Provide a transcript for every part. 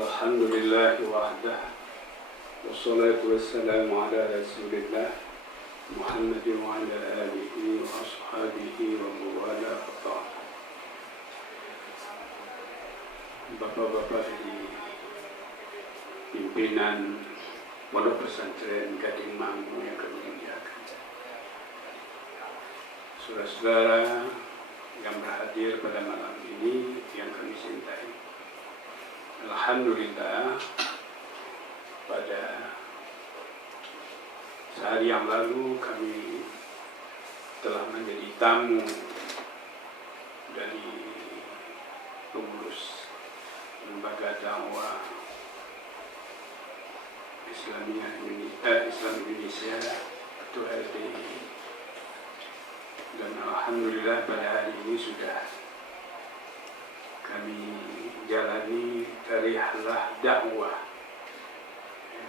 Alhamdulillah wahdah wassalatu wassalamu ala rasulillah Muhammadin wa ala alihi wa ashabihi wa mawala ta'ala. Bapak-bapak di pimpinan Pondok Pesantren Gading Mangu yang kami muliakan, saudara-saudara yang berhadir pada malam ini yang kami cintai, alhamdulillah pada sehari yang lalu kami telah menjadi tamu dari pengurus lembaga dakwah Islam Indonesia atau LDI, dan alhamdulillah pada hari ini sudah kami jalani dari rihlah dakwah.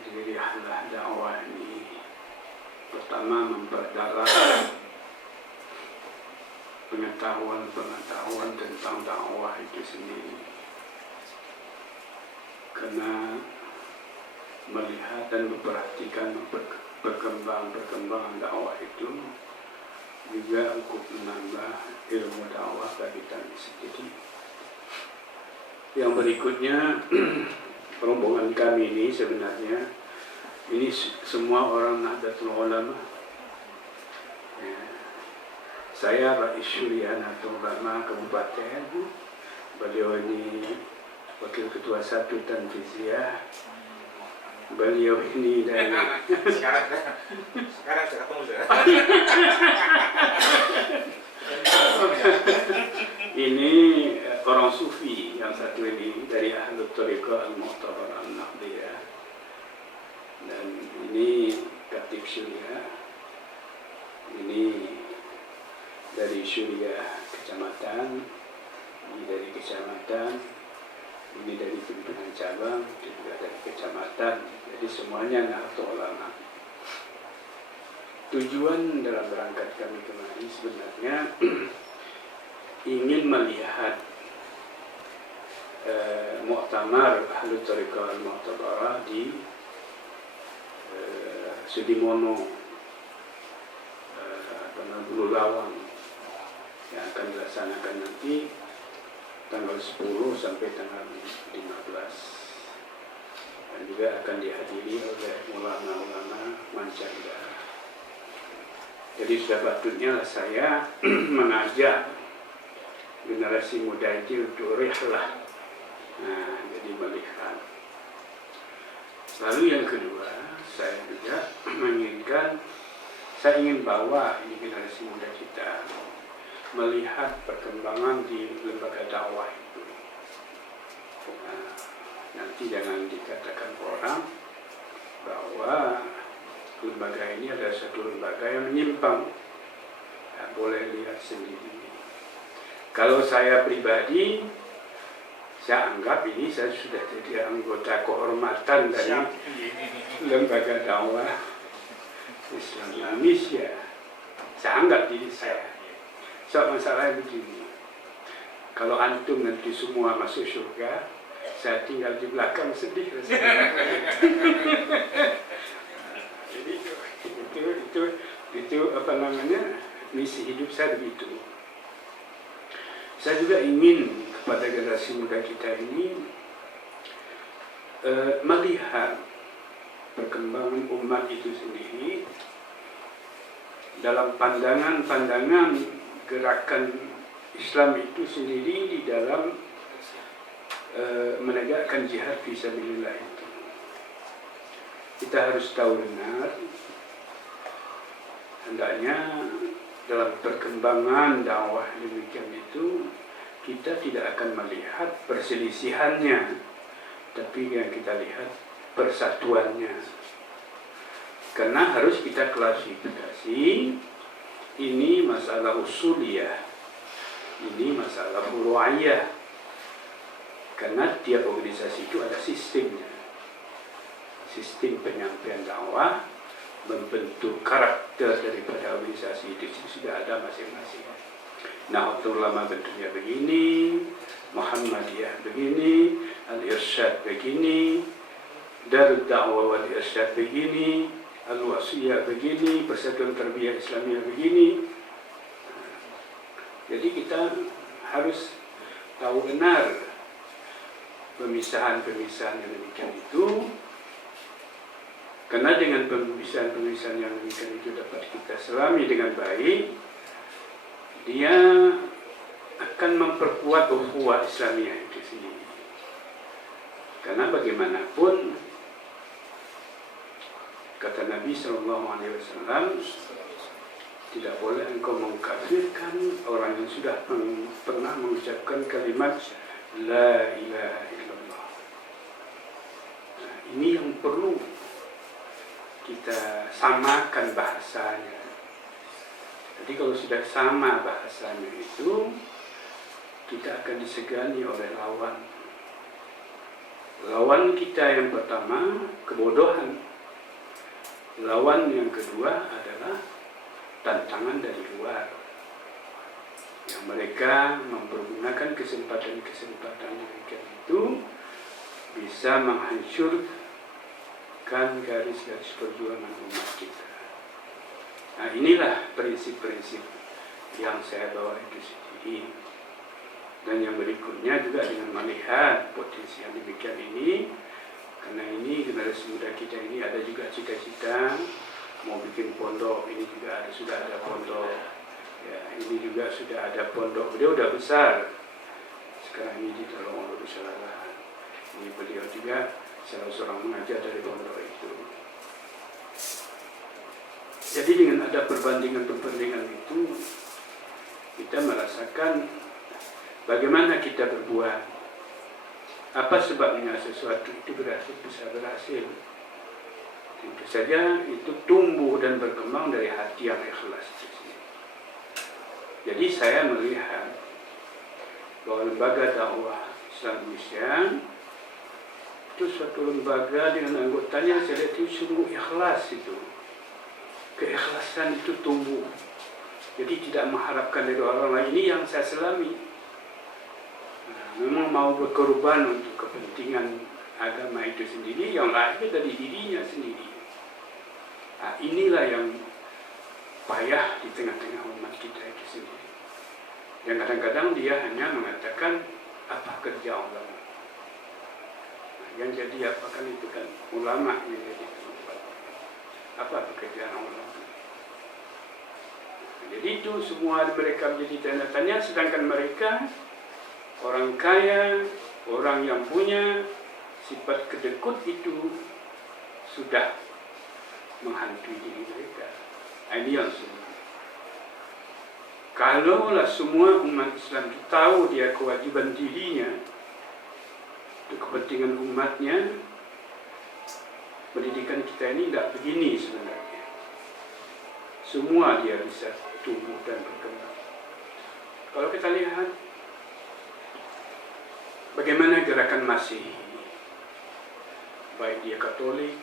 Jadi rihlah dakwah ini pertama memperdalam pengetahuan tentang dakwah itu sendiri, karena melihat dan memperhatikan perkembangan dakwah itu juga untuk menambah ilmu dakwah bagi kami sendiri. Yang berikutnya, rombongan kami ini sebenarnya ini semua orang Nahdlatul Ulama. Saya Rais Syuriah Nahdlatul Ulama Kabupaten, beliau ini Wakil Ketua 1 Tanfiziyah, beliau ini dari sekarang saya ketemu saya. Ini orang sufi yang satu ini dari Ahlul Thariqah Al-Mu'tabarah Al-Naqdiyah, dan ini Khatib Syuriah, ini dari Syuriah Kecamatan, ini dari Kecamatan, ini dari pimpinan cabang, juga dari Kecamatan. Jadi semuanya Nahdlatul Ulama. Tujuan dalam berangkat kami kemari sebenarnya ingin melihat Muktamar Ahlul Thariqah Al-Mu'tabarah di Sudimono, Bulu Lawang, yang akan dilaksanakan nanti tanggal 10 sampai tanggal 15, dan juga akan dihadiri oleh ulama-ulama mancanegara. Jadi sudah patutnya saya mengajak generasi muda itu untuk rihlah, jadi melihat. Lalu yang kedua, saya juga saya ingin bawa ini generasi muda kita melihat perkembangan di lembaga dakwah itu. Nanti jangan dikatakan orang bahwa lembaga ini adalah satu lembaga yang menyimpang. Boleh lihat sendiri. Kalau saya pribadi, saya anggap ini saya sudah jadi anggota kehormatan dari lembaga dakwah Islam Indonesia. Saya anggap diri saya. So, masalahnya begini, kalau antum nanti semua masuk surga, saya tinggal di belakang sedih. Jadi itu apa namanya, misi hidup saya begitu. Saya juga ingin kepada generasi muda kita ini melihat perkembangan umat itu sendiri dalam pandangan gerakan Islam itu sendiri di dalam menegakkan jihad fisabilillah itu. Kita harus tahu benar, hendaknya dalam perkembangan dakwah demikian itu kita tidak akan melihat perselisihannya, tapi yang kita lihat persatuannya. Karena harus kita klasifikasi, ini masalah usuliyah, ini masalah furu'iyah. Karena tiap organisasi itu ada sistemnya. Sistem penyampaian dakwah membentuk karakter daripada organisasi itu sudah ada masing-masing. Nahdlatul Ulama bentuknya begini, Muhammadiyah begini, Al-Irsyad begini, Darud Da'wah wal Irsyad begini, Al-Wasiyah begini, Persatuan Tarbiyah Islamiyah begini. Jadi kita harus tahu benar pemisahan-pemisahan yang demikian itu, karena dengan pemisahan-pemisahan yang demikian itu dapat kita selami dengan baik, dia akan memperkuat ukhuwah Islamiyah itu sendiri. Karena bagaimanapun, kata Nabi SAW, tidak boleh engkau mengkafirkan orang yang sudah pernah mengucapkan kalimat La ilaha illallah. Nah, ini yang perlu kita samakan bahasanya. Jadi kalau sudah sama bahasanya itu, kita akan disegani oleh lawan. Lawan kita yang pertama, kebodohan. Lawan yang kedua adalah tantangan dari luar, yang mereka mempergunakan kesempatan-kesempatan demikian itu bisa menghancurkan garis-garis perjuangan umat kita. Nah, inilah prinsip-prinsip yang saya bawa itu sendiri. Dan yang berikutnya juga dengan melihat potensi yang demikian ini, karena ini generasi muda kita ini ada juga cita-cita mau bikin pondok. Ini juga sudah ada pondok. Ya, ini juga sudah ada pondok. Beliau sudah besar. Sekarang ini ditolong oleh Salah. Ini beliau juga salah seorang mengajar dari pondok itu. Jadi dengan ada perbandingan-perbandingan itu, kita merasakan bagaimana kita berbuat. Apa sebabnya sesuatu itu bisa berhasil. Tentu saja itu tumbuh dan berkembang dari hati yang ikhlas. Jadi saya melihat bahwa lembaga dakwah Islam Indonesia itu suatu lembaga dengan anggotanya saya lihat itu sungguh ikhlas itu. Keikhlasan itu tumbuh. Jadi tidak mengharapkan dari orang lain. Ini yang saya selami. Memang mau berkorban untuk kepentingan agama itu sendiri, yang lahir dari dirinya sendiri. Nah, inilah yang payah di tengah-tengah umat kita itu sendiri. Dan kadang-kadang dia hanya mengatakan apa kerja ulama. Nah, yang jadi apa kan itu kan ulama yang jadi tempat. Apa pekerjaan ulama? Nah, jadi itu semua mereka menjadi tanda tanya, sedangkan mereka orang kaya, orang yang punya sifat kedekut itu sudah menghantui diri mereka. Ini yang semua. Kalaulah semua umat Islam tahu dia kewajiban dirinya untuk kepentingan umatnya, pendidikan kita ini tidak begini sebenarnya. Semua dia bisa tumbuh dan berkembang. Kalau kita lihat bagaimana gerakan Masihi, baik dia Katolik,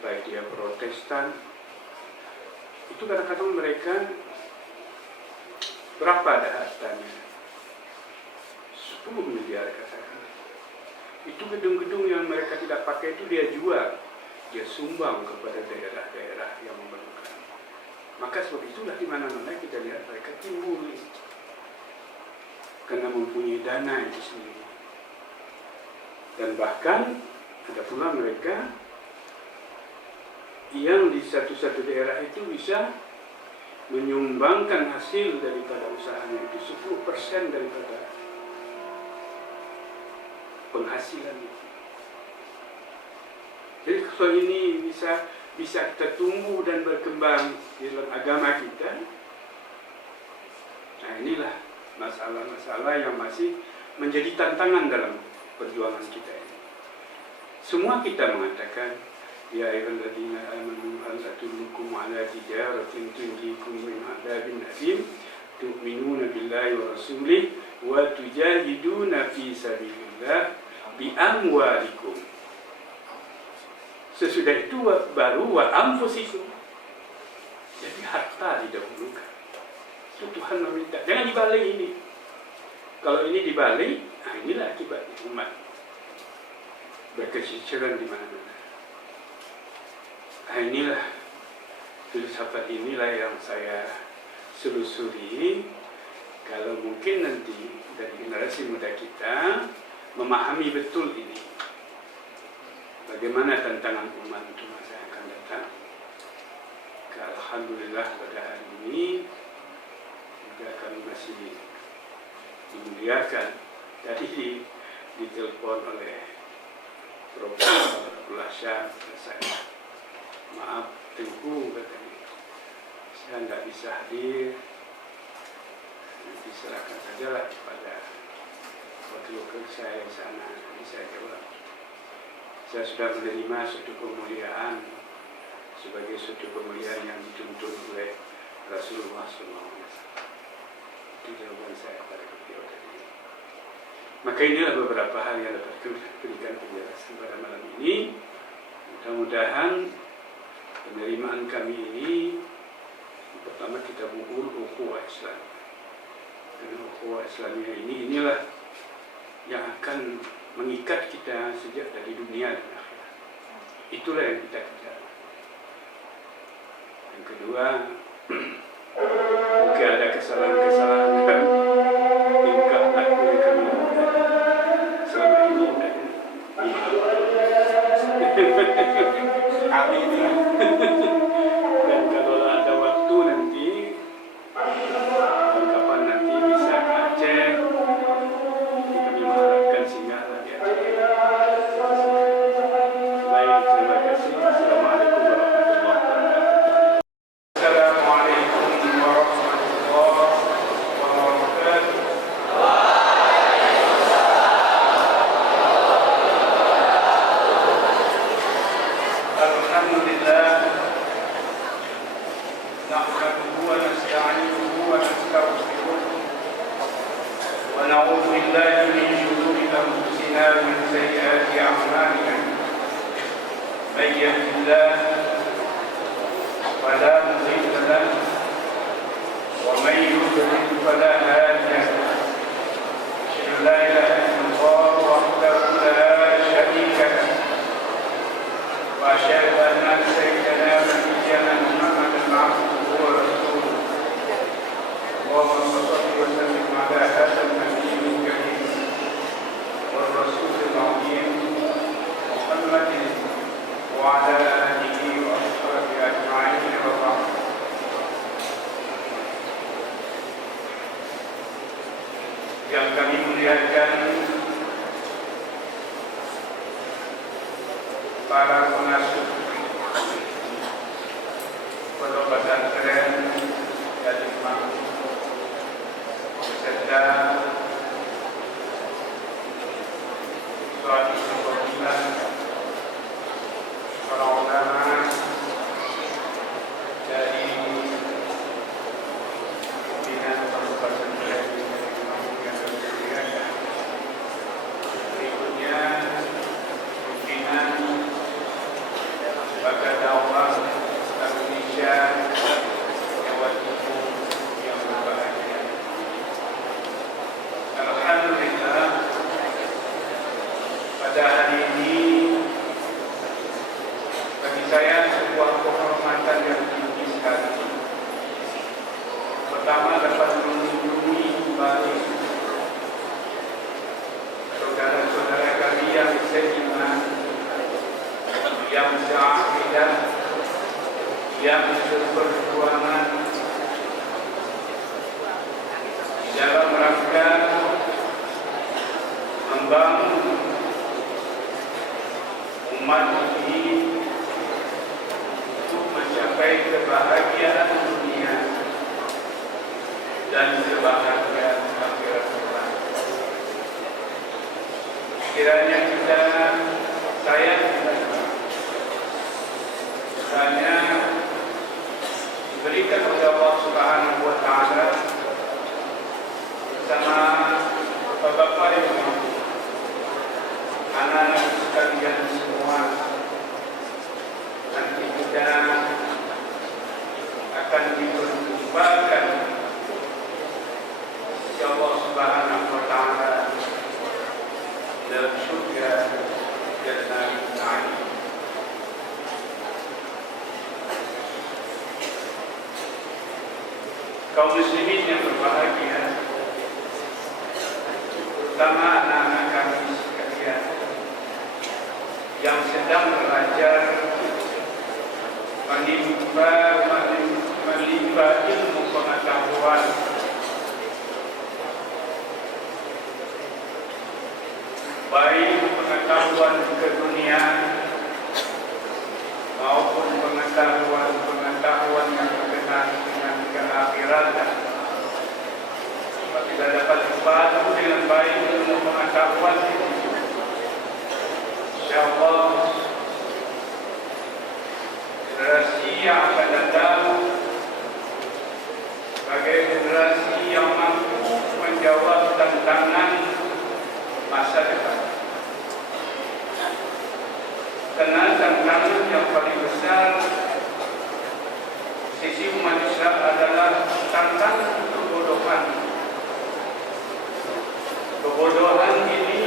baik dia Protestan, itu kadang-kadang mereka berapa ada hartanya? 10 miliar katakan. Itu gedung-gedung yang mereka tidak pakai itu dia jual, dia sumbang kepada daerah-daerah yang memerlukan. Maka sebab itulah di mana-mana kita lihat mereka timbul karena mempunyai dana itu sendiri. Dan bahkan ada pula mereka yang di satu-satu daerah itu bisa menyumbangkan hasil daripada usahanya itu 10% daripada penghasilan itu. Jadi kalau ini bisa kita tumbuh dan berkembang di dalam agama kita, nah inilah masalah-masalah yang masih menjadi tantangan dalam perjuangan kita ini. Semua kita mengatakan, Ya ayyuhalladzina amanu hal adullukum ala tijaratin tunjikum min adzabin alim tu'minuna billahi wa rasulih wa tujahiduna fi sabilillah bi amwalikum. Sesudah itu baru wa anfusikum. Jadi harta didahulukan. Itu Tuhan meminta. Jangan dibalik ini. Kalau ini dibalik, nah inilah akibat umat. berkeciciran di mana-mana. Nah, inilah filsafat inilah yang saya selusuri. Kalau mungkin nanti dari generasi muda kita memahami betul ini, bagaimana tantangan umat untuk masa yang akan datang. Alhamdulillah pada hari ini juga kami masih dimuliakan. Tadi ditelepon oleh Profesor Abdullah Syah, saya maaf Tengku katanya, saya nggak bisa hadir, diserahkan sajalah kepada wakil saya di sana. Jadi saya jawab, saya sudah menerima suatu kemuliaan sebagai suatu kemuliaan yang dituntut oleh Rasulullah SAW. Itu jawaban saya kepada beliau tadi. Maka inilah beberapa hal yang dapat berikan penjelasan pada malam ini. Mudah-mudahan penerimaan kami ini, pertama kita mengukur ukhuwah Islam. Dan ukhuwah Islamiyah inilah yang akan mengikat kita sejak dari dunia dan akhirat. Itulah yang kita kejar. Yang kedua, mungkin ada kesalahan-kesalahan tingkah laku yang kami lakukan selama ini. Kami ini. Dan kalau ada waktu nanti, kapan nanti bisa ke Aceh, kami mengharapkan singgah di Aceh. Baik, terima kasih. Assalamualaikum warahmatullahi wabarakatuh. Assalamualaikum warahmatullahi wabarakatuh. Alhamdulillah, nahmaduhu wa nasta'inuhu wa nastaghfiruh wa na'udzu billahi min shururi anfusina wa min sayyiati a'malina. May yahdihillahu fala mudilla lahu wa may yudlil fala hadiya lahu. Asyhadu an la ilaha illallah wahdahu la syarika lahu wa asyhadu anna sayyidana wa nabiyyana Muhammadan abduhu wa rasuluh. Allahumma shalli wa sallim ala hadzal nabiyyil karim wa rasulil azim Muhammadin wa ala alihi wa ashabihi ajma'in wa ba'd. Yang kami muliakan para pengasuh pondok pesantren dari Malang beserta suatu perkumpulan para ulama dari pimpinan pondok pesantren yang bersedia. Berikutnya pimpinan lembaga dakwah Indonesia yang wajib yang berbahagia. Alhamdulillah, pada hari ini bagi saya sebuah kehormatan yang tinggi sekali. Pertama, dapat mengunjungi kembali saudara-saudara kami yang seiman, yang seakidah, yang seperjuangan dalam rangka membangun umat ini untuk mencapai kebahagiaan dunia dan kebahagiaan akhirat. Kiranya saya hanya diberikan oleh Allah Subhanahu wa Ta'ala bersama Bapak Ibu, anak-anak sekalian semua, nanti kita akan diperjumpakan oleh Allah Subhanahu wa Ta'ala dalam surga Jalla wa'ala. Kaum muslimin yang berbahagia, terutama anak-anak kami sekalian yang sedang belajar menimba ilmu pengetahuan, baik pengetahuan keduniaan maupun pengetahuan yang berkenaan dengan keakhiratan. Apabila dapat dibantu dengan baik ilmu pengetahuan ini, insyaallah generasi yang akan datang sebagai generasi yang mampu menjawab tantangan masa depan. Karena tantangan yang paling besar sisi umat Islam adalah tantangan kebodohan. Kebodohan ini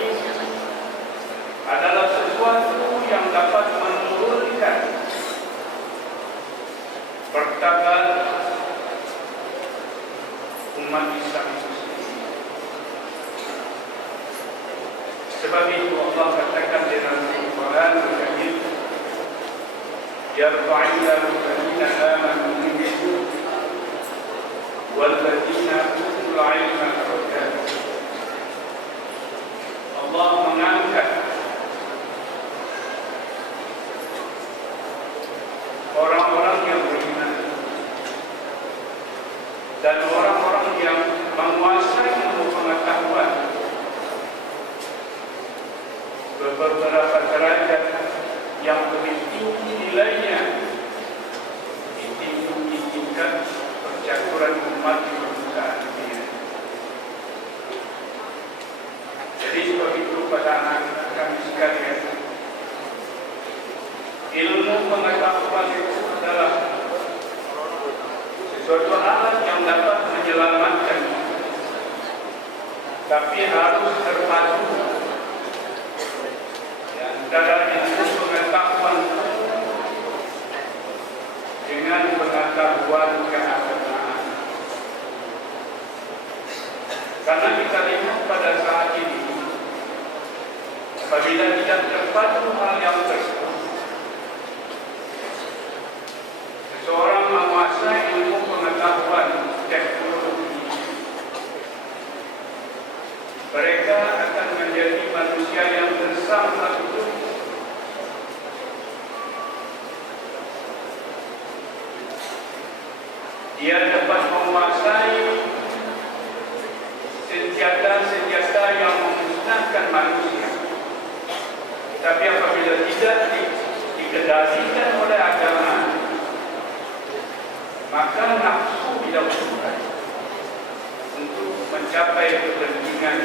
adalah sesuatu yang dapat menurunkan martabat umat Islam itu sendiri. Sebab itu Allah katakan di dalam Al-Quran Al-Karim, yarfa'illahu alladhina amanu minkum walladhina utul ilma darajat. Allah mengangkat orang-orang yang beriman dan orang-orang yang menguasai ilmu pengetahuan beberapa derajat yang lebih tinggi nilainya di tingkat percaturan umat di permukaan dunia. Jadi sebab itu pada anak kami sekalian, ilmu pengetahuan itu adalah sesuatu alat yang dapat menyelamatkan, tapi harus terpadu antara ilmu pengetahuan dengan pengetahuan keagamaan. Karena kita lihat pada saat ini, apabila tidak terpadu hal yang tersebut, seseorang menguasai ilmu pengetahuan teknologi, mereka akan menjadi manusia yang bersama hidup. Dia dapat menguasai senjata-senjata yang memusnahkan manusia. Tapi apabila tidak dikendalikan oleh agama, maka nafsu dilakukan untuk mencapai kepentingan.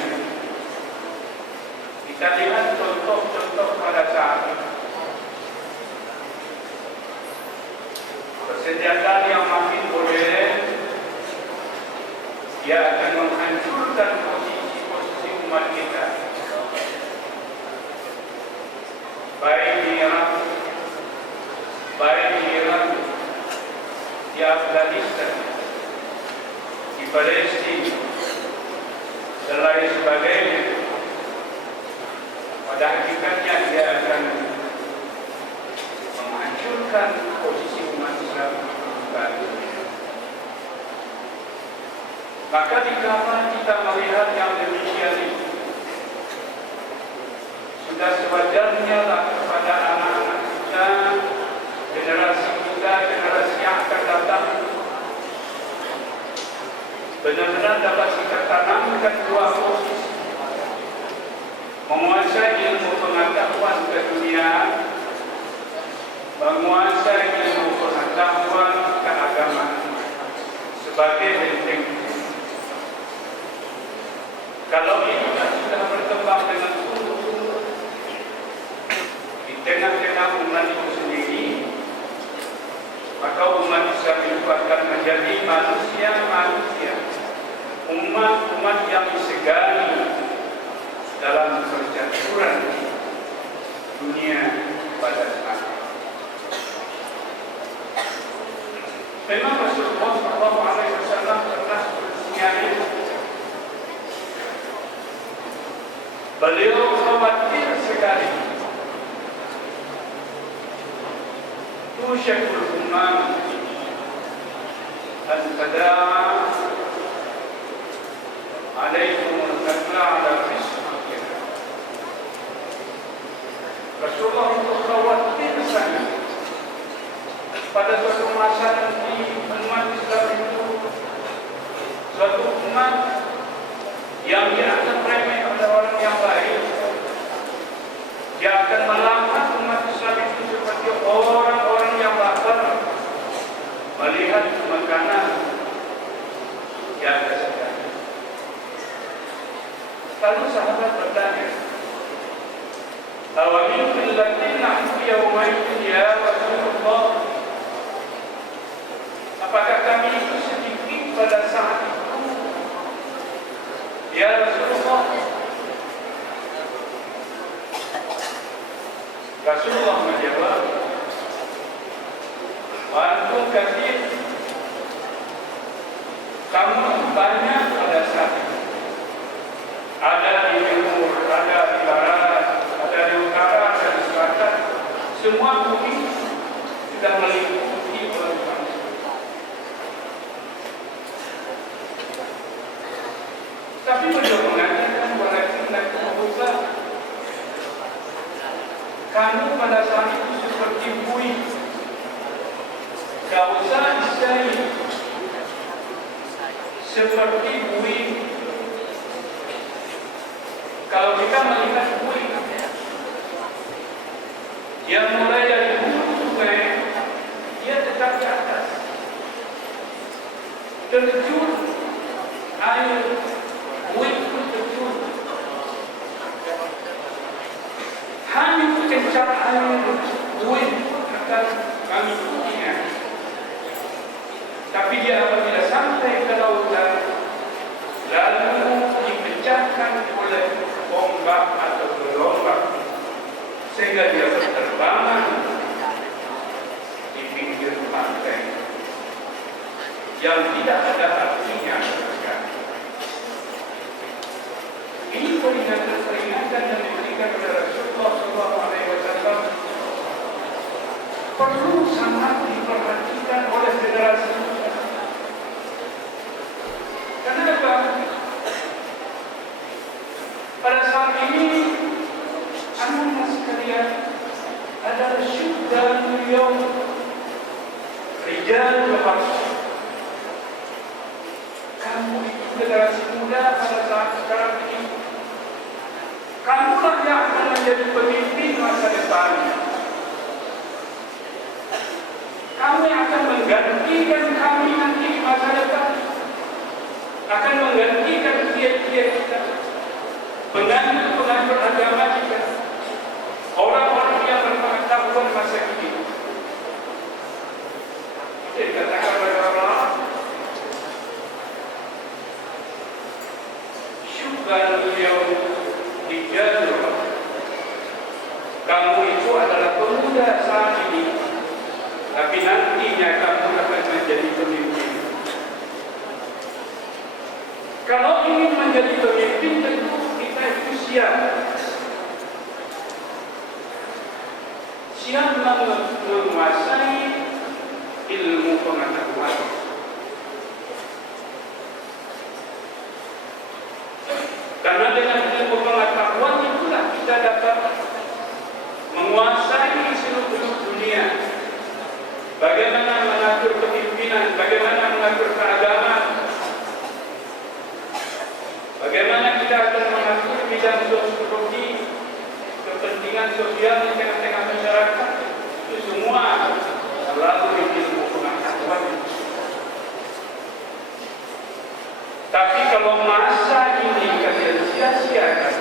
Kita lihat contoh-contoh pada saat ini. Persenjataan yang makin modern, dia akan menghancurkan posisi umat kita. Baik di Irak, di Afghanistan, di Palestina, dan lain sebagainya. Pada hakikatnya dia akan menghancurkan posisi umat Islam baru. Maka dikala kita melihat yang demikian itu, sudah sewajarnya lah kepada anak-anak kita, generasi yang akan datang, benar-benar dapat kita tanamkan dua posisi: menguasai ilmu pengetahuan keduniaan, menguasai ilmu pengetahuan keagamaan sebagai benteng. Kalau ini sudah berkembang dengan sungguh-sungguh di tengah-tengah umat itu sendiri, maka umat Islam itu akan menjadi manusia-manusia, umat-umat yang disegani dalam percaturan khawatir sekali. Tusyakul umam an-tada alaikumul qatla ala fisqih. Rasulullah itu khawatir sangat pada suatu masa nanti umat Islam itu suatu umat yang dianggap remeh oleh orang yang lain, dia akan melangkah umat Islam itu seperti orang-orang yang lapar melihat makanan di atas jalan. Lalu sahabat bertanya, "Awamin fil ladina yawmaidin ya Rasulullah?" Apakah kami itu sedikit pada saat itu, ya Rasulullah? Rasulullah menjawab, "Wa antum katsir." Kamu banyak pada saat itu. Ada di timur, ada di barat, ada di utara, ada di selatan. Semua bumi sudah meliputi manusia. Tapi beliau mengatakan walakinnakum kamu pada saat itu seperti buih. Gak usah disai, seperti buih. Kalau kita melihat buih yang mulai dari hulu sungai, dia tetap di atas. Terjun air, buih pun terjun. Hanya kencang air, buih akan kami ikutinya. Tapi dia apabila sampai ke lautan, lalu dipecahkan oleh ombak atau gelombang, sehingga dia berterbangan di pinggir pantai yang tidak ada artinya sekali. Ini peringatan yang diberikan oleh Rasulullah SAW perlu sangat diperhatikan oleh generasi kita. Kenapa? Pada saat ini anak-anak sekalian adalah syuhdan yaum, rijal bahas. Kamu itu generasi muda pada saat sekarang ini, kamulah yang akan menjadi pemimpin masa depan. Kamu yang akan menggantikan kami nanti di masa depan, akan menggantikan kiai-kiai kita, penganut agama kita, orang-orang yang berpengetahuan masa kini. Itu dikatakan oleh Allah, syuhdan yaum dijalur. Kamu itu adalah pemuda saat ini, tapi nantinya kamu akan menjadi pemimpin. Kalau ingin menjadi pemimpin, tentu kita itu siap menguasai ilmu pengetahuan. Karena dengan ilmu pengetahuan itulah kita dapat menguasai seluruh dunia. Bagaimana mengatur kepimpinan, bagaimana mengatur keagamaan, bagaimana kita akan mengatur bidang sosiologi, kepentingan sosial di tengah-tengah masyarakat. Itu semua melalui ilmu pengetahuan. Tapi kalau masa ini kalian sia-siakan,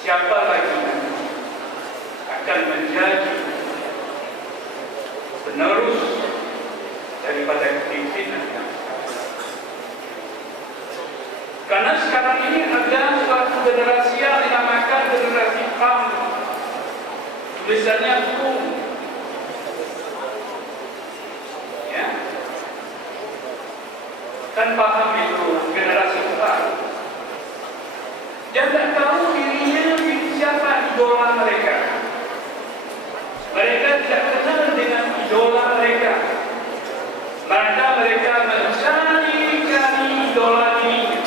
siapa lagi akan menjadi penerus daripada kepimpinan? Karena sekarang ini ada suatu generasi yang dinamakan generasi Qam, tulisannya Qum. Kan paham itu generasi baru. Dia tak tahu dirinya siapa idola mereka. Mereka tidak kenal dengan idola mereka. Maka mereka mencari idola ini.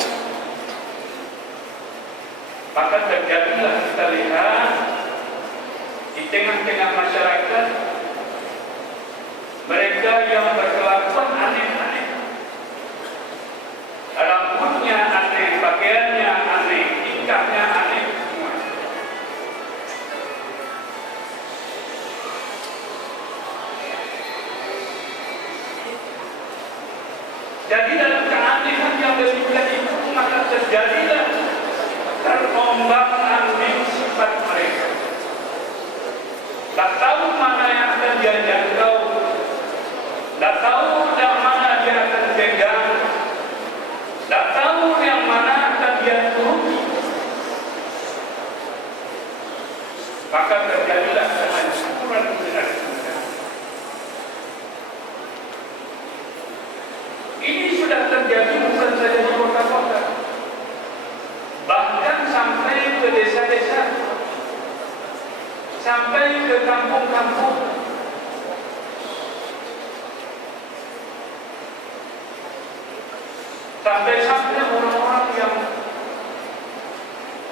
Maka terjadilah kita lihat di tengah-tengah masyarakat mereka yang berkelakuan aneh-aneh. Rambutnya aneh, pakaiannya aneh, tingkahnya aneh semua. Jadi dalam keanehan yang demikian itu maka terjadilah terombang-ambing sifat mereka. Tak tahu mana yang akan dia jangkau, tak tahu yang mana dia akan pegang, tak tahu yang mana akan dia turuti. Maka terjadilah kehancuran generasi muda. Ini sudah terjadi bukan saja di kota-kota, bahkan sampai ke desa-desa, sampai ke kampung-kampung. Sampai-sampai orang-orang yang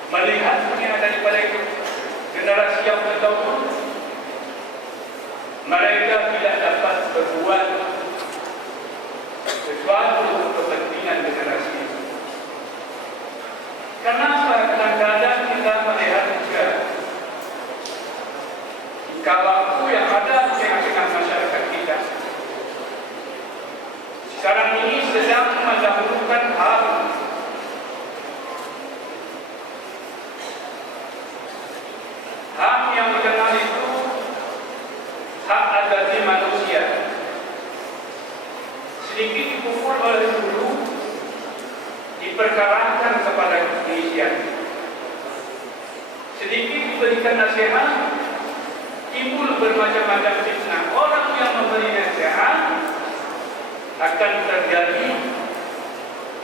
melihatnya daripada generasi yang terdahulu, mereka tidak dapat berbuat sesuatu untuk kepentingan generasi itu. Kenapa? Kadang-kadang kita melihat juga kalau yang ada di tengah-tengah masyarakat kita sekarang ini sedang mendahulukan hal yang dikenal itu hak asasi manusia. Sedikit dipukul oleh dulu, diperkarakan kepada kepolisian. Sedikit diberikan nasihat, timbul bermacam-macam fitnah. Orang yang memberi nasihat akan terjadi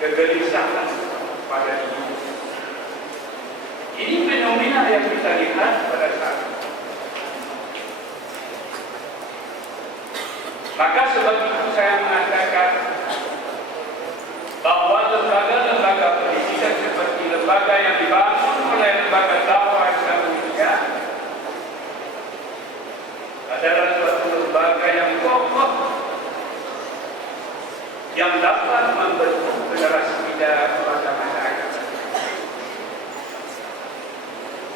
kegelisahan pada diri. Ini fenomena yang kita lihat pada saat ini. Maka sebab itu saya mengatakan bahwa lembaga-lembaga pendidikan seperti lembaga yang dibangun oleh lembaga dakwah Islam Indonesia adalah suatu lembaga yang kokoh yang dapat membentuk generasi muda pada masyarakat.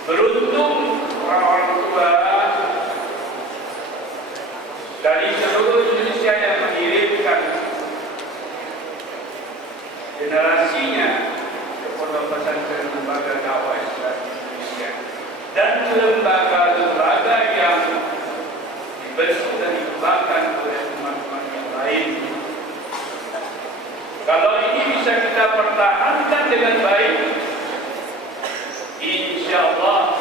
Beruntung orang-orang tua dari seluruh Indonesia yang mengirimkan generasinya ke pondok pesantren lembaga dakwah Islam Indonesia dan lembaga-lembaga yang dibentuk dan dikembangkan oleh umat-umat yang lain. Kalau ini bisa kita pertahankan dengan baik, insya Allah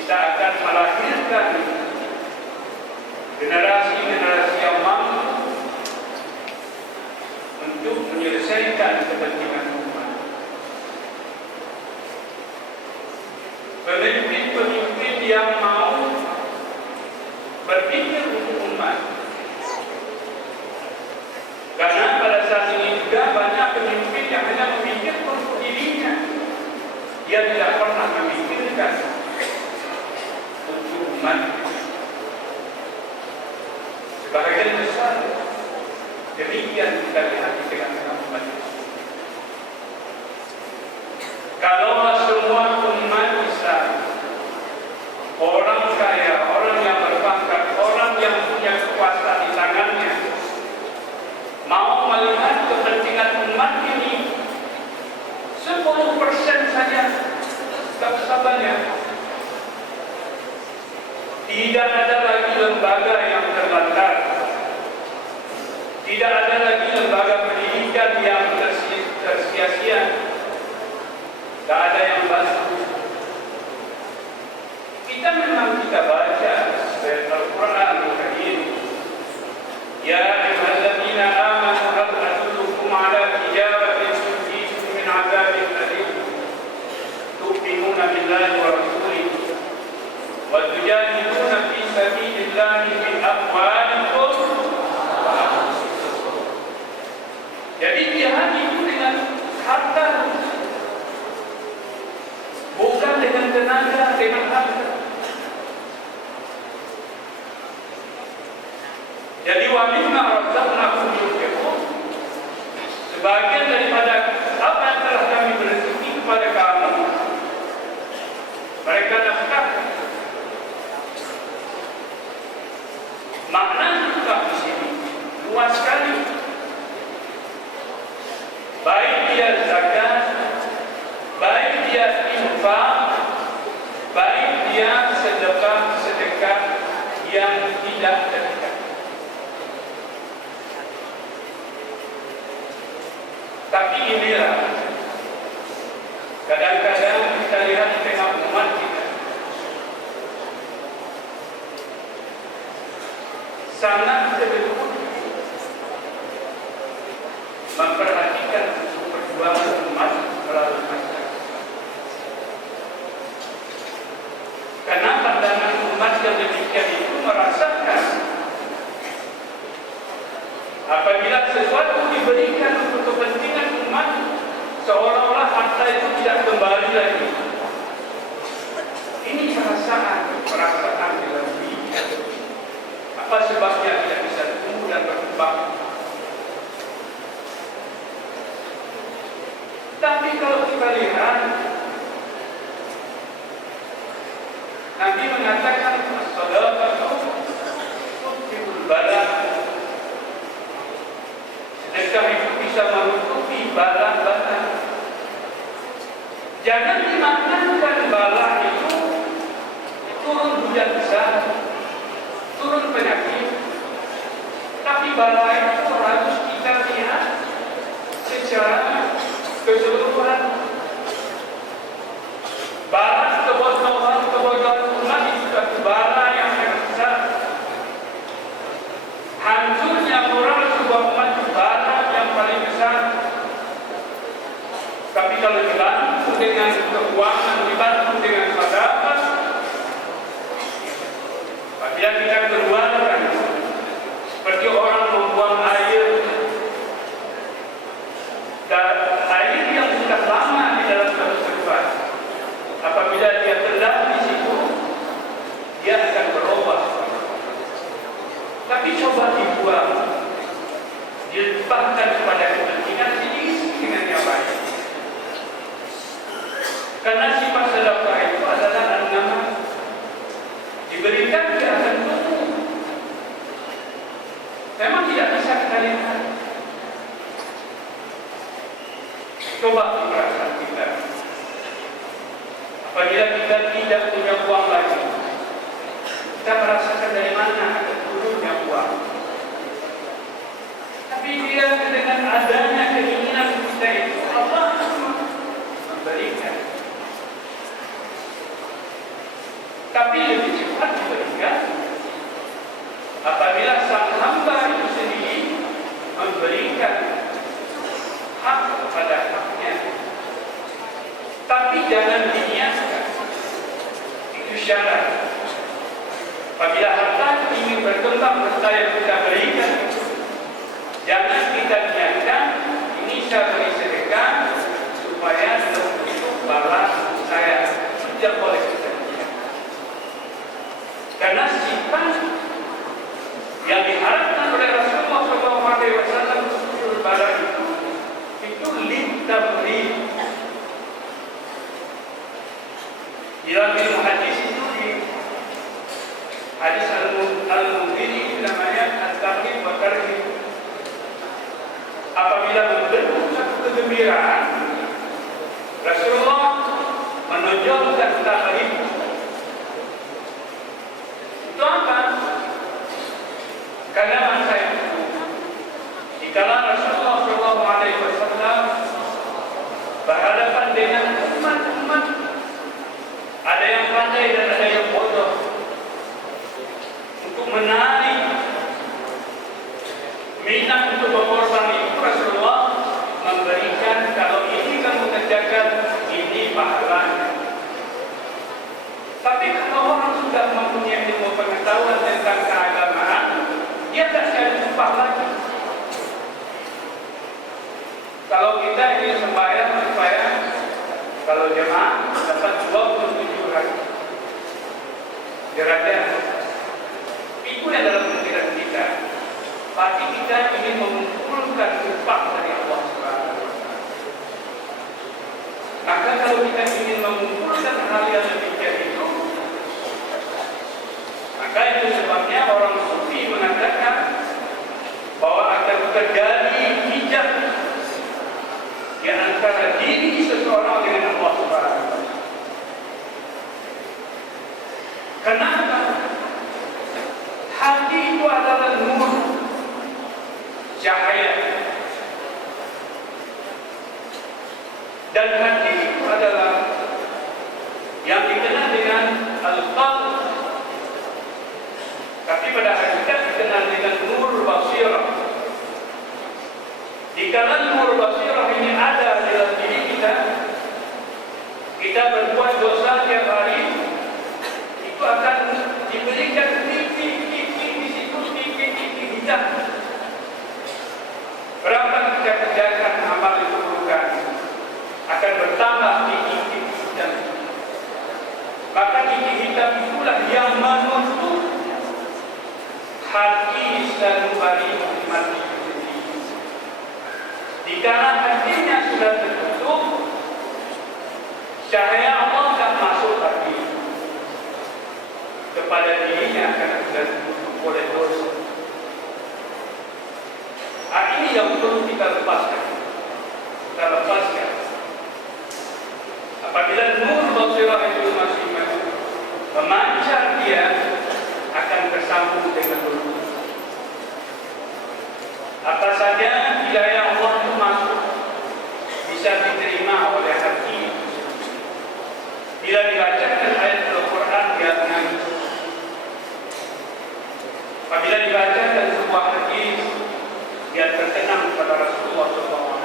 kita akan melahirkan generasi-generasi yang mampu untuk menyelesaikan kepentingan umat. Pemimpin-pemimpin yang mau berpikir untuk umat. Karena pada saat ini juga banyak pemimpin yang hanya memikir untuk dirinya. Dia tidak pernah memikirkan untuk umat. Sebagian besar demikian kita lihat di tengah-tengah umat. Kalau semua umat Islam, orang kaya, orang yang berpangkat, orang yang punya kekuasaan di tangannya, mau melihat kepentingan umat ini 10% saja, tak sabarnya. Tidak ada lagi lembaga yang terlantar. Tidak ada lagi lembaga pendidikan yang tersia-sia. kitabillahi wa rasulih wa tujahiduna fi sabilillahi bi amwalikum wa anfusikum. Jadi jihad itu dengan harta, bukan dengan tenaga, dengan harta. Jadi wa mimma razaqnakum yunfiqun, sebagian daripada apa yang telah kami berezeki kepada kamu, mereka nafkahkan. Makna juga di sini luas sekali. Baik dia zakat, baik dia infak, baik dia sedekah yang tidak terlihat. Tapi inilah kadang-kadang kita lihat di tengah umat kita sangat betul memperhatikan perjuangan umat melalui masyarakat. Karena pandangan umat yang demikian itu merasakan apabila sesuatu diberikan untuk kepentingan umat, seolah-olah harta itu tidak kembali lagi. Ini perasaan dilebih. Apa sebabnya tidak bisa tumbuh dan berkembang? Tapi kalau kita lihat, Nabi mengatakan as-sadaqatu tutfi'ul bala. Sedekah itu bisa menutupi bala-bala. Jangan dimaknakan bala itu turun hujan besar, turun penyakit. Tapi bala itu harus kita lihat secara keseluruhan. Bala kebodohan umat itu suatu bala yang sangat besar. Hancurnya moral sebuah umat itu bala yang paling besar. Tapi kalau dibantu dengan keuangan, dibantu dengan sedekah, apabila kita keluarkan seperti orang membuang air, dan air yang sudah lama di dalam satu tempat, apabila dia terendam di situ, dia akan berubah. Tapi coba dibuang, dilimpahkan kepada kepentingan diisi dengan yang baik. Karena sifat sedekah itu adalah nama diberikan dia akan tumbuh. Memang tidak bisa kita lihat. Coba perasaan kita. Apabila kita tidak punya uang lagi, kita merasakan dari mana turunnya uang. Tapi dia dengan adanya keinginan kita itu, Allah memberikan. Tapi lebih cepat diberikan apabila sang hamba itu sendiri memberikan hak kepada haknya. Tapi jangan diniatkan, itu syarat. Apabila harta ingin berkembang, harta yang kita berikan, jangan kita niatkan ini saya beri sedekah supaya itu balas saya. Tidak boleh kita niat. Karena sifat yang diharapkan oleh Rasulullah SAW itu litabri. Dalam ilmu hadis itu di hadis al-Mubini namanya at-tarhib wa tarhib. Apabila membentuk satu kegembiraan, Rasulullah menonjolkan tarhib. Itu apa? Karena masa itu dikala Rasulullah SAW berhadapan dengan umat-umat, ada yang pandai dan ada yang bodoh, untuk menarik minat untuk berkorban itu Rasulullah memberikan, kalau ini kamu kerjakan, ini pahalanya. Kalau kita ingin sembahyang supaya kalau jemaah dapat 27 derajat, itu yang dalam pikiran kita. Pasti kita ingin mengumpulkan upah dari Allah Subhanahu wa Ta'ala. Maka kalau kita ingin mengumpulkan hal yang demikian itu, maka itu sebabnya orang sufi mengatakan bahwa akan terjadi hijab di antara diri seseorang dengan Allah Subhanahu wa Ta'ala. Kenapa? Hati itu adalah nur, cahaya, dan hati itu adalah yang dikenal dengan al-qalb, tapi pada hakikat dikenal dengan nur basirah. Dikala nur basirah ini ada dalam diri kita, kita berbuat dosa tiap hari, itu akan diberikan titik-titik di situ, titik-titik hitam. Berapa kita kerjakan amal itu bukan akan bertambah titik-titik hitam. Maka titik hitam itulah yang menutup hati sanubari mati itu sendiri. Dikala hatinya sudah tertutup, cahaya Allah akan masuk hati. Kepada dirinya akan sudah ditutup oleh dosa. Ini yang perlu kita lepaskan. Kita lepaskan. Apabila nur basirah itu masih memancar, dia akan tersambung dengan nur. Apa saja hidayah Allah itu masuk, bisa diterima oleh hati. Bila dibacakan ayat Al-Quran, dia menangis. Apabila dibacakan sebuah hadis, dia terkenang kepada Rasulullah SAW.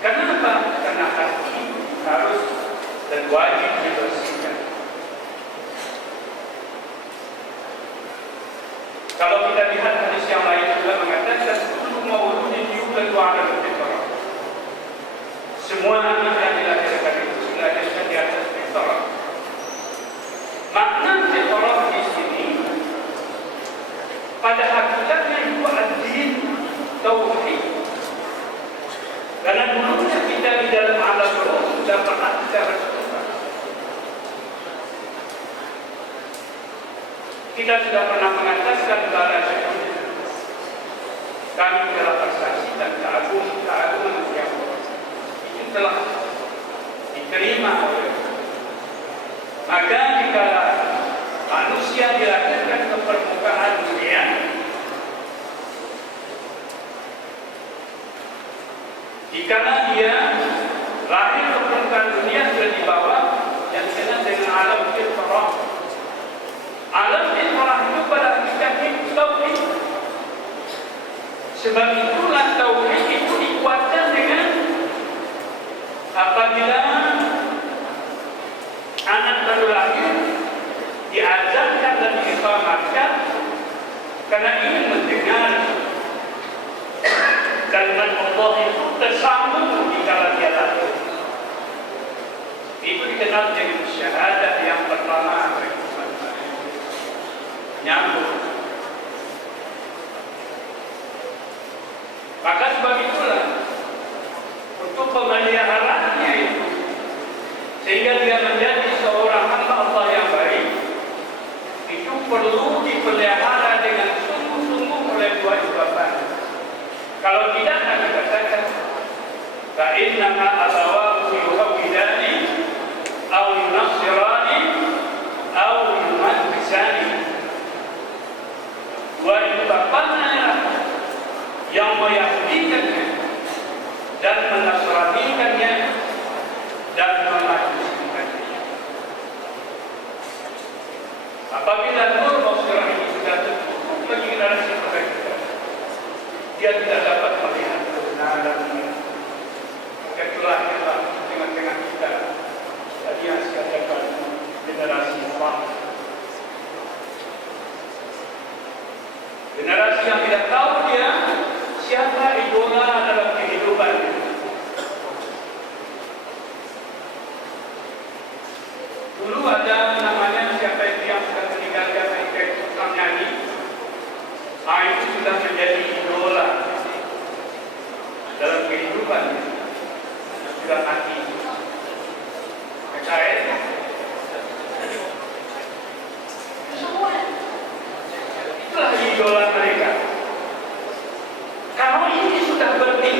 Kenapa? Karena hati harus dan wajib dibersihkan. Kalau kita lihat hadis yang lain juga mengatakan kullu mauludin yuladu 'ala al-fitrah. Semua anak yang dilahirkan itu dilahirkan di atas fitrah. Makna fitrah di sini pada hakikatnya itu ad-din, tauhid. Karena dulunya kita di dalam alam roh sudah pernah kita bersetujuan. Kita sudah pernah mengatakan kepada kami telah bersaksi dan keagungan yang itu telah diterima oleh. Maka jika manusia dilahirkan ke permukaan dunia, jika dia lahir ke permukaan dunia sudah dibawa yang dikenal dengan alam fitrah. Alam fitrah itu pada hakikatnya tauhid. Sebab itulah tauhid itu dikuatkan dengan apabila anak baru lahir diajarkan dan diiqamatkan karena ingin mendengar kalimat Allah itu tersambung di kala dia lahir. Itu dikenal dengan syahadat yang pertama, nyambung. Maka sebab itulah untuk pemeliharaannya itu sehingga dia menjadi seorang hamba Allah yang baik, itu perlu dipelihara dengan sungguh-sungguh oleh dua sebab. Kalau tidak Nabi katakan فَإِنَّمَا أَبَوَاهُ يُهَوِّدَانِ أَوْ يُنَصِّرَانِ أَوْ يُمَجِّسَانِ. Dua itu bapaknya yang meyahudikannya dan menasranikannya dan memajusikannya. Apabila nur basirah ini sudah tertutup bagi generasi mereka, dia tidak dapat melihat kebenaran ini. Itulah tengah-tengah kita tadi yang saya katakan generasi orang, generasi yang tidak tahu dia siapa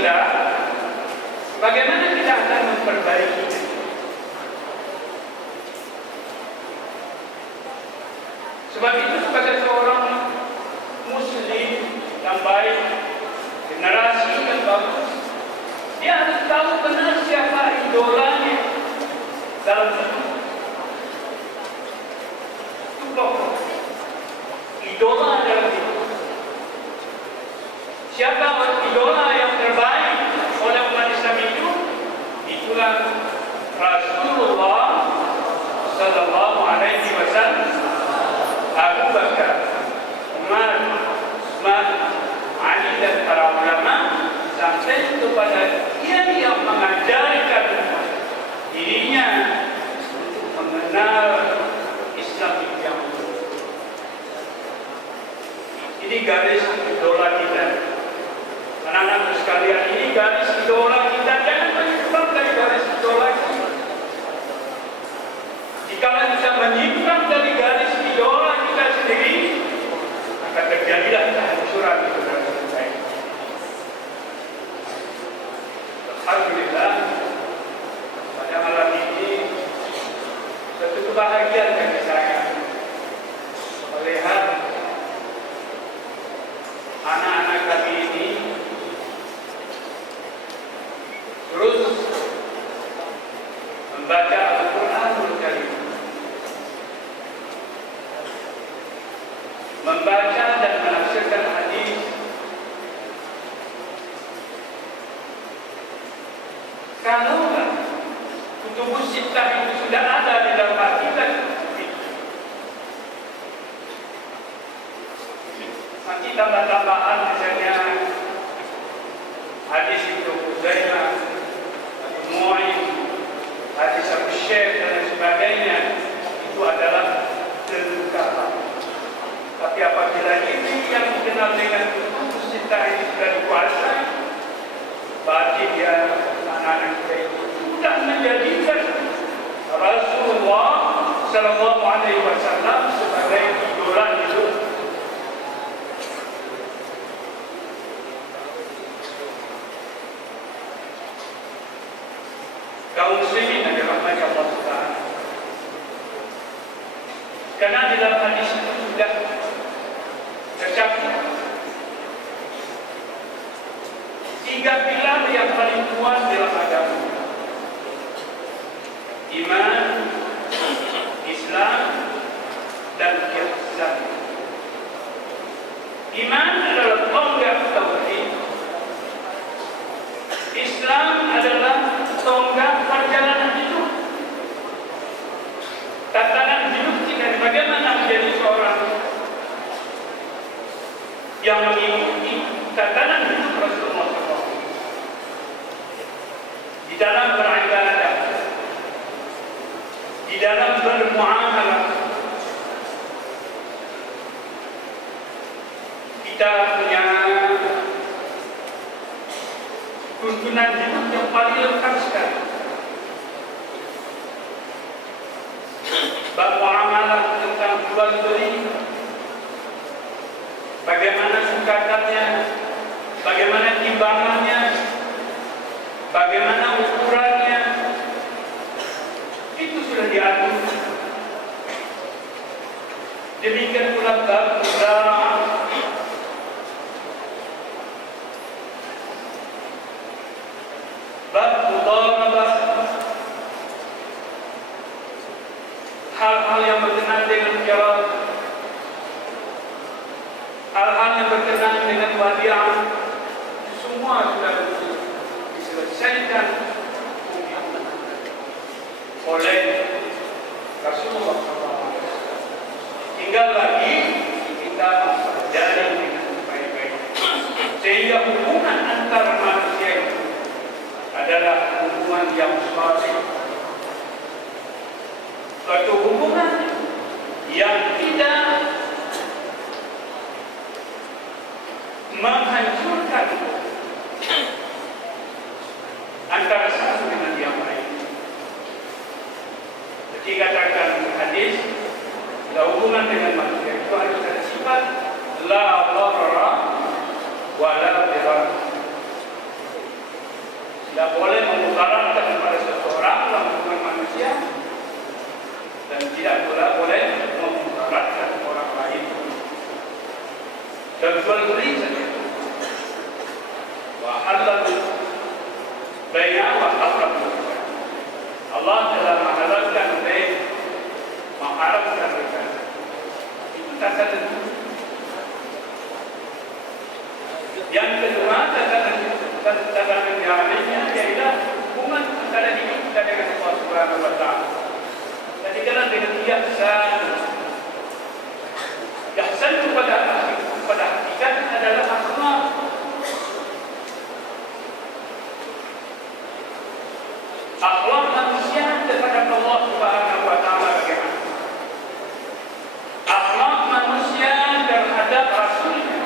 kita, bagaimana kita akan memperbaikinya? Sebab itu sebagai seorang muslim yang baik, generasi yang bagus, dia harus tahu benar siapa idolanya dalam hidup. Itu pokok. Idola dalam hidup. Siapa idola yang terbaik oleh umat Islam itu? Itulah Rasulullah Sallallahu Alaihi Wasallam, Abu Bakar, Umar, Utsman, Ali dan para ulama, sampai kepada dia yang mengajarkan dirinya untuk mengenal Islam yang betul. Ini garis idola kita. Anak-anak sekalian, ini garis idola kita. Jangan menyimpang dari garis idola kita. Jika kita menyimpang dari garis idola kita sendiri, maka terjadilah kehancuran itu dalam hidup saya. Alhamdulillah, pada malam ini satu kebahagiaan bagi saya melihat anak-anak kami ini terus membaca Al-Quranul Karim, membaca dan menafsirkan hadis. Kalau kutubus sittah itu sudah ada di dalam hati kita, nanti tambah-tambahan misalnya hadis itu Huzaimah, Mu'in, hadis Abu Syekh dan sebagainya, itu adalah kelengkapan. Tapi apabila ini yang dikenal dengan kutubus sittah ini sudah dikuasai, berarti dia anak-anak kita itu sudah menjadikan Rasulullah Sallallahu Alaihi Wasallam sebagai idola hidup. Kaum muslimin yang dirahmati Allah Subhanahu. Karena di dalam hadis itu sudah tercakup 3 pilar yang paling kuat dalam agama: iman, Islam, dan ihsan. Iman adalah tonggak tauhid. Islam adalah tonggak perjalanan hidup. Tatanan hidup kita bagaimana menjadi seorang yang mengikuti tatanan hidup Rasulullah SAW di dalam beribadah, di dalam bermuamalah. Kita punya tuntunan hidup yang paling lengkap sekali. Bab muamalah tentang jual beli, bagaimana sukatnya, bagaimana timbangannya, bagaimana ukurannya, itu sudah diatur. Demikian pula bab mudarat, bab mudharabah, hal-hal yang berkenaan dengan jarak, hal-hal yang berkenaan dengan wadiah, semua sudah diselesaikan oleh Rasulullah SAW. Tinggal lagi kita mempelajari dengan baik-baik, sehingga hubungan antara manusia itu adalah hubungan yang shalih, suatu hubungan yang tidak menghancurkan antara satu dengan yang lain. Ketika katakan hadis, hubungan dengan manusia disyaratkan kepada seseorang dalam hubungan manusia, dan tidak pula boleh memudaratkan orang lain. Dan jual beli saja. Wa halal bai'a wa harram. Allah telah menghalalkan bai'a, mengharamkan riba. Itu takaran. Yang kedua, takaran yang lainnya ialah hubungan antara diri kita dengan Allah Subhanahu wa Ta'ala. Jadi kalau dengan ihsan pada hakikat adalah akhlak. Akhlak manusia kepada Allah Subhanahu wa Ta'ala bagaimana? Akhlak manusia terhadap Rasulnya.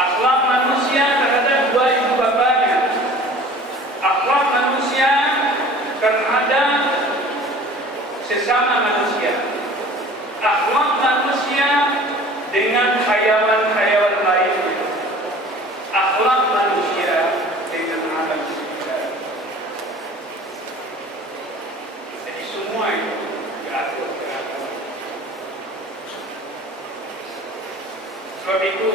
Akhlak manusia terhadap dua ibu bapanya. Akhlak manusia terhadap sesama manusia. Akhlak manusia dengan hayawan-hayawan lainnya. Akhlak manusia dengan alam sekitar. Jadi semua itu diatur. Sebab itu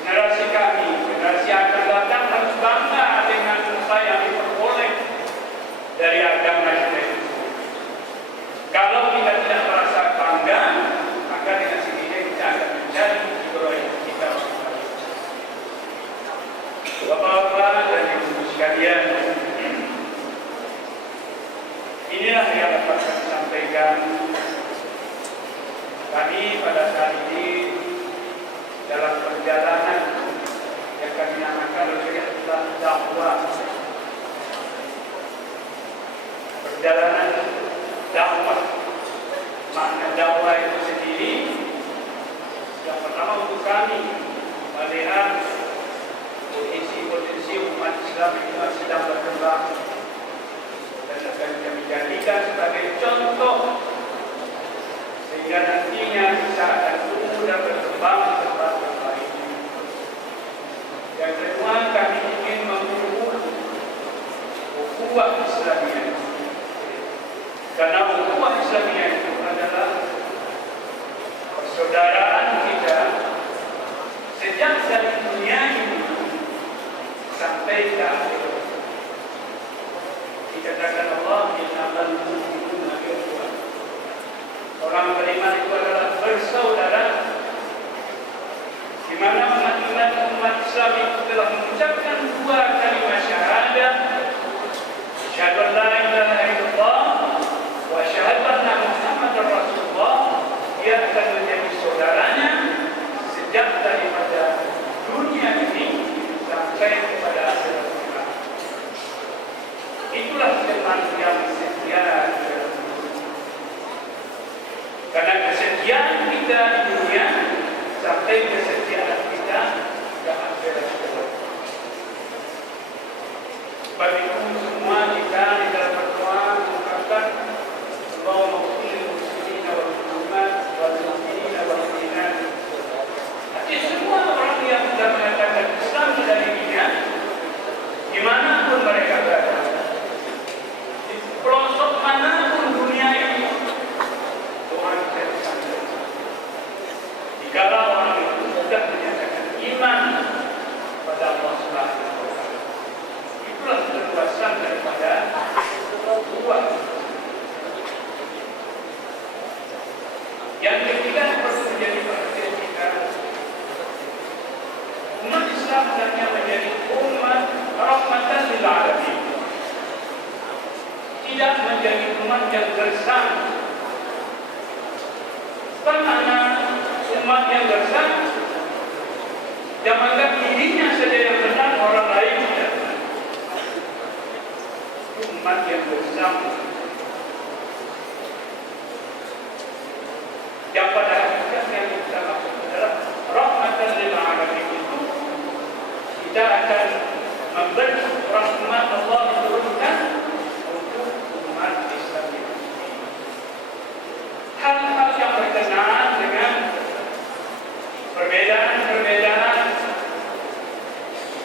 generasi kami, generasi akan datang harus bangga dengan apa yang diperoleh dari agama kita. Kalau kita tidak merasa bangga, maka dengan sendirinya kita akan mencari Ibrahim kita. Bapak-bapak dan ibu sekalian, inilah yang dapat kami sampaikan. Kami pada saat ini dalam perjalanan yang kami namakan adalah dakwah. Perjalanan dakwah. Makna dakwah itu sendiri yang pertama untuk kami melihat potensi umat Islam itu sedang berkembang dan akan kami jadikan sebagai contoh sehingga nantinya bisa akan tumbuh dan berkembang di tempat yang lain. Yang kedua, kami ingin memperkuat ukhuwah Islamiyah. Karena ukhuwah Islamiyah itu adalah persaudaraan kita sejak dari dunia ini sampai ke akhir. Dikatakan Allah innamal mu'minuna ikhwah. Orang beriman itu adalah bersaudara, di mana umat Islam itu telah mengucapkan dua kalimat syahadat, syahadu an la ilaha illallah wa syahadu anna Muhammadar Rasulullah. Dia akan menjadi saudaranya sejak daripada dunia ini sampai kepada akhirat. Itulah teman yang setia. Karena kesetiaan kita di dunia sampai kesetiaan kita ke akhirat. Sebab itu semua kita di dalam berdoa mengatakan Allahumma ighfir lil muslimina wal muslimat wal mu'minina wal mu'minat. Jadi semua orang yang sudah mengatakan Islam dari dunia, dimanapun mereka berada, di pelosok manapun dunia ini, jika orang itu sudah menyatakan iman pada Allah Subhanahu wa Ta'ala, itulah keluasan daripada ukhuwah. Yang ketiga yang perlu menjadi perhatian kita, umat Islam hendaknya menjadi umat rahmatan lil alamin, tidak menjadi umat yang gersang. Karena umat yang gersang yang menganggap dirinya saja yang benar, orang lain tidak. Umat yang gersang yang pada hakikatnya yang kita maksud adalah rahmatan lil alamin, itu kita akan memberi rahmat Allah diturunkan untuk umat Islam ini. Hal-hal yang berkenaan dengan perbedaan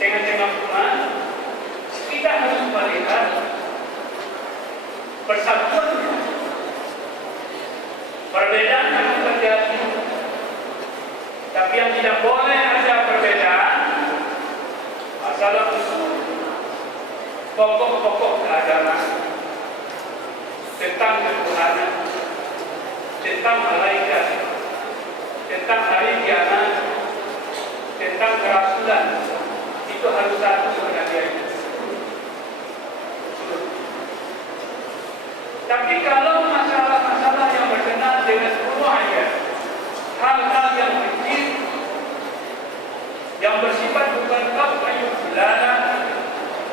tengah-tengah umat sana, tentang malaikat, tentang hari kiamat, tentang kerasulan, itu harus satu sebenarnya. Tapi kalau masalah-masalah yang berkenaan dengan ruhnya, hal-hal yang kecil, yang bersifat bukan kafayut bilana,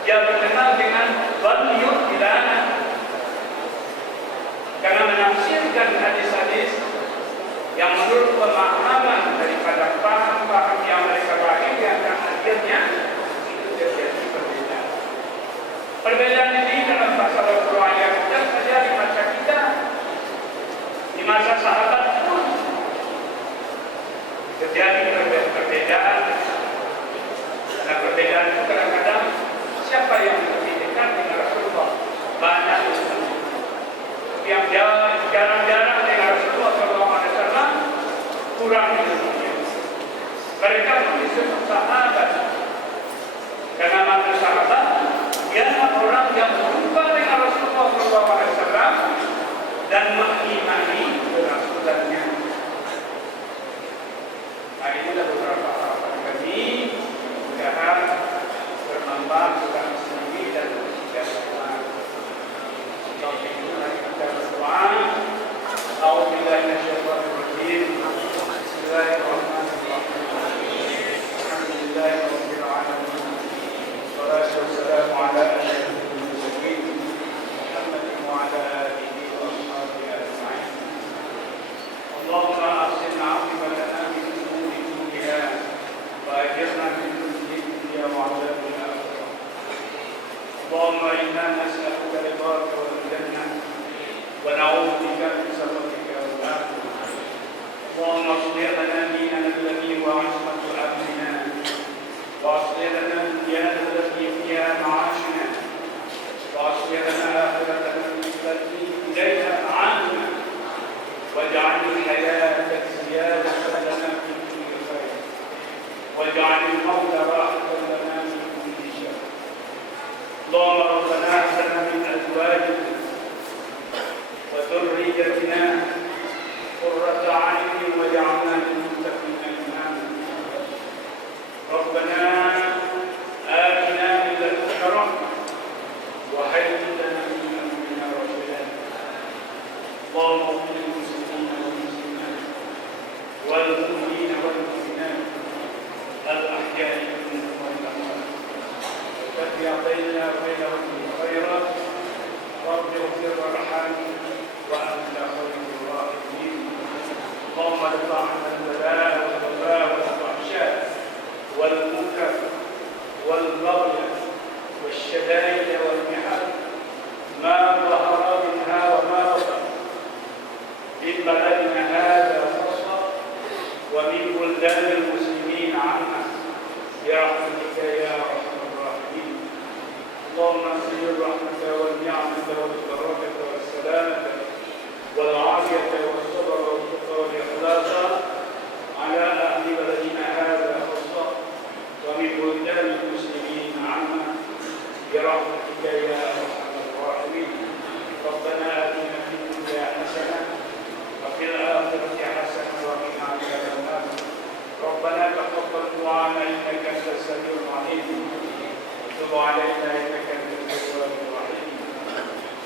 yang berkenaan dengan waliyut bilana, karena menafsirkan hadis-hadis yang menurut pemahaman daripada paham-paham yang mereka bagi, yang akhirnya itu terjadi perbedaan. Perbedaan ini dalam masalah ruhnya bukan saja di masa kita, di masa sahabat pun terjadi perbedaan. Nah, perbedaan itu kadang-kadang siapa yang lebih dekat dengan Rasulullah banyak, yang jarang-jarang dengan Rasulullah SAW kurang ilmunya. Mereka pun disebut sahabat, karena makna sahabat ialah orang yang berjumpa dengan Rasulullah SAW dan mengimani kerasulannya. Nah, inilah beberapa harapan kami, mudah-mudahan bermanfaat bukan sendiri dan juga semua. Kita berdoa. Alhamdulillah, Bismillahirrahmanirrahim. Alhamdulillahirabbil alamin. Wassalatu wassalamu ala asyrafil mursalin Muhammadin wa ala alihi wa sahbihi ajma'in. Allahumma ahsin 'aqibatana fi umuri dunya wa ajirna min khizyi dunya wa 'adzabil akhirah. Allahumma inna nas'aluka ridhaka wal jannah wa na'udzu bika min sakhatika wal nar. اللهم اصلح لنا ديننا الذي هو عصمة أمرنا وأصلح لنا دنيانا التي فيها معاشنا وأصلح لنا آخرتنا التي إليها معادنا واجعل الحياة زيادة لنا في كل خير واجعل الموت راحة لنا من كل شر. اللهم ربنا هب لنا من أزواجنا وذريتنا قرة أعين واجعلنا للمتقين إماما. ربنا آتنا من لدنك رحمة وهيئ لنا من أمرنا رشدا. اللهم اغفر للمسلمين والمسلمات والمؤمنين والمؤمنات الأحياء منهم والأموات وتابع بيننا وبينهم بالخيرات. رب اغفر وارحم وأنت خير الراحمين. اللهم ادفع عنا البلاء والوباء والفحشاء والمنكر والبغي والشدائد والمحن ما ظهر منها وما بطن من بلدنا هذا خاصة ومن بلدان المسلمين عامة برحمتك يا أرحم الراحمين. اللهم انزل الرحمة والنعمة والبركة والسلامة والعافية والصبر والتقى والإخلاص على أهل بلدنا هذا خاصة ومن بلدان المسلمين عامة برحمتك يا أرحم الراحمين. ربنا آتنا في الدنيا حسنة وفي الآخرة حسنة وقنا عذاب النار. ربنا تقبل دعاءنا إنك أنت السميع العليم وتب علينا إنك أنت التواب الرحيم.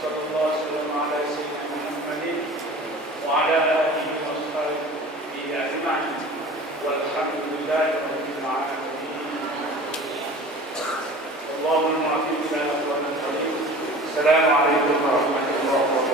صلى الله وسلم على سيدنا محمد وعلى آله وصحبه أجمعين والحمد لله رب العالمين. اللهم اغفر لنا ولنا. السلام عليكم ورحمة الله وبركاته.